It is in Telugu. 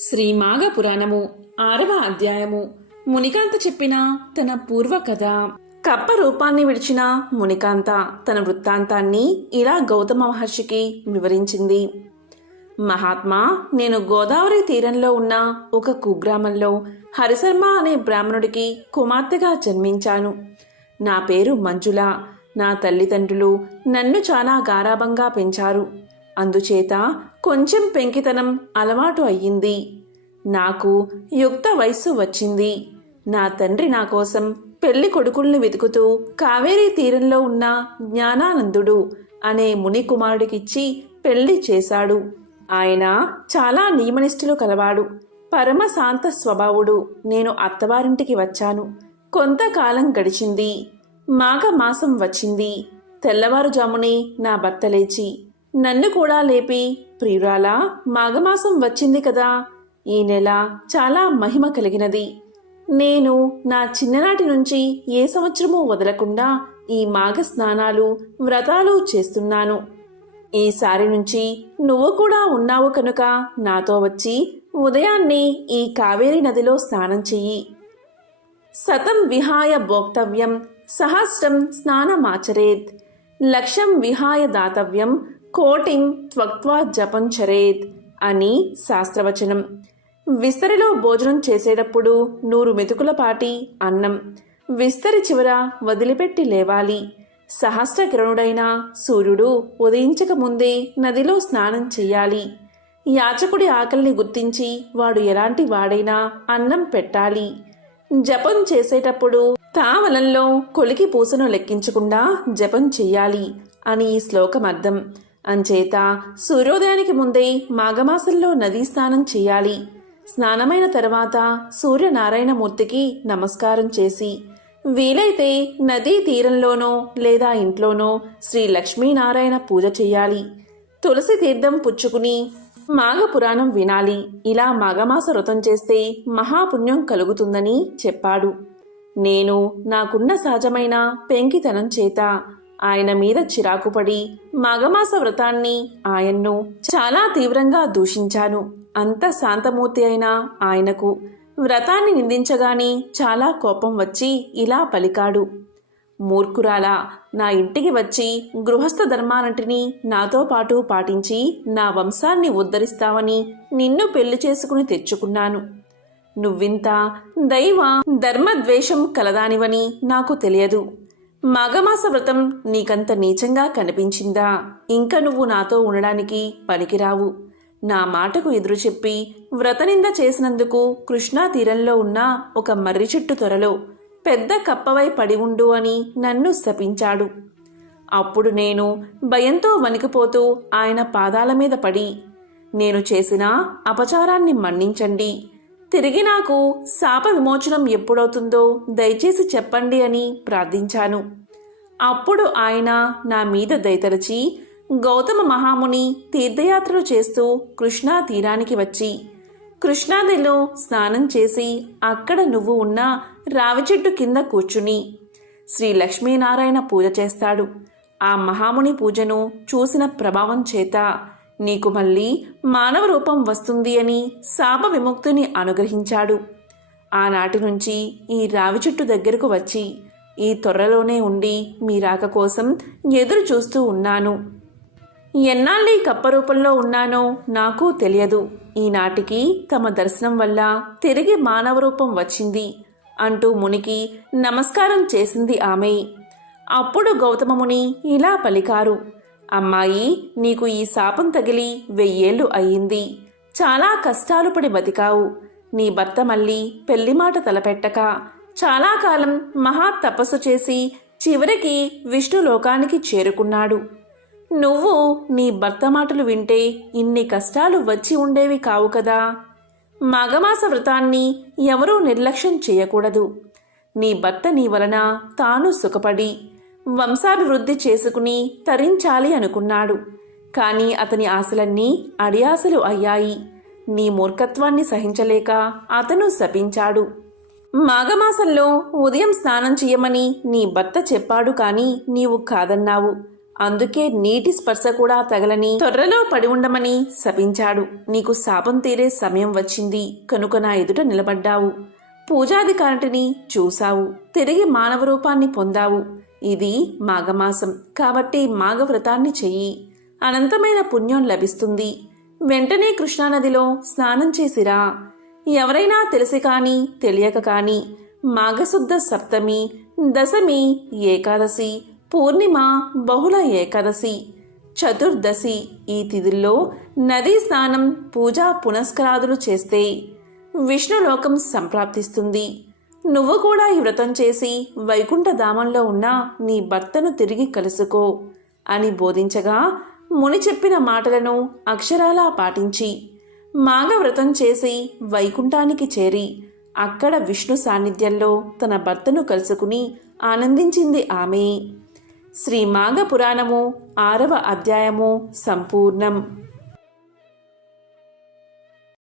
శ్రీ మాఘ పురాణము ఆరవ అధ్యాయము. మునికాంత చెప్పిన తన పూర్వ కథ కప్ప రూపాన్ని విడిచిన మునికాంత తన వృత్తాంతాన్ని ఇలా గౌతమ మహర్షికి వివరించింది. మహాత్మా నేను గోదావరి తీరంలో ఉన్న ఒక కుగ్రామంలో హరిశర్మ అనే బ్రాహ్మణుడికి కుమార్తెగా జన్మించాను. నా పేరు మంజుల. నా తల్లిదండ్రులు నన్ను చాలా గారాభంగా పెంచారు. అందుచేత కొంచెం పెంకితనం అలవాటు అయ్యింది. నాకు యుక్త వయస్సు వచ్చింది. నా తండ్రి నా కోసం పెళ్ళి కొడుకుల్ని వెతుకుతూ కావేరీ తీరంలో ఉన్న జ్ఞానానందుడు అనే ముని కుమారుడికిచ్చి పెళ్ళి చేశాడు. ఆయన చాలా నియమనిష్ఠులు కలవాడు. పరమ శాంత స్వభావుడు. నేను అత్తవారింటికి వచ్చాను. కొంతకాలం గడిచింది. మాఘమాసం వచ్చింది. తెల్లవారుజామునే నా భర్త లేచి నన్ను కూడా లేపి. ప్రియురాలా మాఘమాసం వచ్చింది కదా. ఈ నెల చాలా మహిమ కలిగినది. నేను నా చిన్ననాటి నుంచి ఏ సంవత్సరమూ వదలకుండా ఈ మాఘ స్నానాలు వ్రతాలు చేస్తున్నాను. ఈసారి నుంచి నువ్వు కూడా ఉన్నావు కనుక నాతో వచ్చి ఉదయాన్నే ఈ కావేరీ నదిలో స్నానం చెయ్యి. శతం విహాయ భోక్తవ్యం సహస్రం స్నానమాచరేత్. లక్ష్యం విహాయ దాతవ్యం కోటిం త్వక్త్వా జపం చరేత్ అని శాస్త్రవచనం. విస్తరిలో భోజనం చేసేటప్పుడు నూరు మెతుకుల పాటి అన్నం. విస్తరి చివర వదిలిపెట్టి లేవాలి. సహస్రకిరణుడైన సూర్యుడు ఉదయించక ముందే నదిలో స్నానం చెయ్యాలి. యాచకుడి ఆకలిని గుర్తించి వాడు ఎలాంటి వాడైనా అన్నం పెట్టాలి. జపం చేసేటప్పుడు తావలంలో కొలికి పూసను లెక్కించకుండా జపం చెయ్యాలి అని ఈ శ్లోకం అర్థం అంచేత సూర్యోదయానికి ముందే మాఘమాసంలో నదీ స్నానం చేయాలి. స్నానమైన తర్వాత సూర్యనారాయణమూర్తికి నమస్కారం చేసి వీలైతే నదీ తీరంలోనో లేదా ఇంట్లోనో శ్రీ లక్ష్మీనారాయణ పూజ చేయాలి. తులసి తీర్థం పుచ్చుకుని మాఘ పురాణం వినాలి. ఇలా మాఘమాస వ్రతం చేస్తే మహాపుణ్యం కలుగుతుందని చెప్పాడు. నేను నాకున్న సహజమైన పెంకితనం చేత ఆయన మీద చిరాకుపడి మాఘమాస వ్రతాన్ని ఆయన్ను చాలా తీవ్రంగా దూషించాను. అంత శాంతమూర్తి అయిన ఆయనకు వ్రతాన్ని నిందించగానే చాలా కోపం వచ్చి ఇలా పలికాడు. మూర్ఖురాలా నా ఇంటికి వచ్చి గృహస్థ ధర్మానటిని నాతో పాటు పాటించి నా వంశాన్ని ఉద్ధరిస్తావని నిన్ను పెళ్ళి చేసుకుని తెచ్చుకున్నాను. నువ్వింత దైవ ధర్మద్వేషం కలదానివని నాకు తెలియదు. మాఘమాస వ్రతం నీకంత నీచంగా కనిపించిందా? ఇంకా నువ్వు నాతో ఉండడానికి పనికిరావు. నా మాటకు ఎదురు చెప్పి వ్రతనింద చేసినందుకు కృష్ణా తీరంలో ఉన్న ఒక మర్రి చెట్టు త్వరలో పెద్ద కప్పవై పడి ఉండు అని నన్ను శపించాడు. అప్పుడు నేను భయంతో వణికిపోతూ ఆయన పాదాల మీద పడి నేను చేసిన అపచారాన్ని మన్నించండి. తిరిగి నాకు శాప విమోచనం ఎప్పుడవుతుందో దయచేసి చెప్పండి అని ప్రార్థించాను. అప్పుడు ఆయన నా మీద దయతరచి గౌతమ మహాముని తీర్థయాత్రలు చేస్తూ కృష్ణా తీరానికి వచ్చి కృష్ణాదిలో స్నానం చేసి అక్కడ నువ్వు ఉన్న రావి చెట్టు కింద కూర్చుని శ్రీ లక్ష్మీనారాయణ పూజ చేస్తాడు. ఆ మహాముని పూజను చూసిన ప్రభావం చేత నీకు మళ్ళీ మానవ రూపం వస్తుంది అని శాప విముక్తిని అనుగ్రహించాడు. ఆనాటి నుంచి ఈ రావి చెట్టు దగ్గరకు వచ్చి ఈ తొర్రలోనే ఉండి మీ రాక కోసం ఎదురు చూస్తూ ఉన్నాను. ఎన్నాళ్ళీ కప్ప రూపంలో ఉన్నానో నాకు తెలియదు. ఈనాటికి తమ దర్శనం వల్ల తిరిగి మానవ రూపం వచ్చింది అంటూ మునికి నమస్కారం చేసింది ఆమె. అప్పుడు గౌతమముని ఇలా పలికారు. అమ్మాయి నీకు ఈ శాపం తగిలి వెయ్యేళ్ళు అయ్యింది. చాలా కష్టాలు పడి బతికావు. నీ భర్త మళ్ళీ పెళ్ళి మాట తలపెట్టక చాలా కాలం మహా తపస్సు చేసి చివరికి విష్ణు లోకానికి చేరుకున్నాడు. నువ్వు నీ భర్త మాటలు వింటే ఇన్ని కష్టాలు వచ్చి ఉండేవి కావు కదా. మాఘమాస వ్రతాన్ని ఎవరూ నిర్లక్ష్యం చేయకూడదు. నీ భర్త నీ వలన తాను సుఖపడి వంశాభివృద్ధి చేసుకుని తరించాలి అనుకున్నాడు. కానీ అతని ఆశలన్నీ అడియాసలు అయ్యాయి. నీ మూర్ఖత్వాన్ని సహించలేక అతను శపించాడు. మాఘమాసంలో ఉదయం స్నానం చేయమని నీ భర్త చెప్పాడు కానీ నీవు కాదన్నావు. అందుకే నీటి స్పర్శ కూడా తగలని తొర్రలో పడి ఉండమని శపించాడు. నీకు శాపం తీరే సమయం వచ్చింది. కనుక నా ఎదుట నిలబడ్డావు. పూజాధికారిటిని చూశావు. తిరిగి మానవ రూపాన్ని పొందావు. ఇది మాఘమాసం కాబట్టి మాఘవ్రతాన్ని చెయ్యి. అనంతమైన పుణ్యం లభిస్తుంది. వెంటనే కృష్ణానదిలో స్నానం చేసిరా. ఎవరైనా తెలిసి కాని తెలియక కాని మాఘశుద్ధ సప్తమి దశమి ఏకాదశి పూర్ణిమ బహుళ ఏకాదశి చతుర్దశి ఈ తిథుల్లో నదీ స్నానం పూజా పునస్కారాదులు చేస్తే విష్ణులోకం సంప్రాప్తిస్తుంది. నువ్వు కూడా ఈ వ్రతం చేసి వైకుంఠధామంలో ఉన్న నీ భర్తను తిరిగి కలుసుకో అని బోధించగా ముని చెప్పిన మాటలను అక్షరాలా పాటించి మాఘవ్రతం చేసి వైకుంఠానికి చేరి అక్కడ విష్ణు సాన్నిధ్యంలో తన భర్తను కలుసుకుని ఆనందించింది ఆమె. శ్రీ మాఘ పురాణము ఆరవ అధ్యాయము సంపూర్ణం.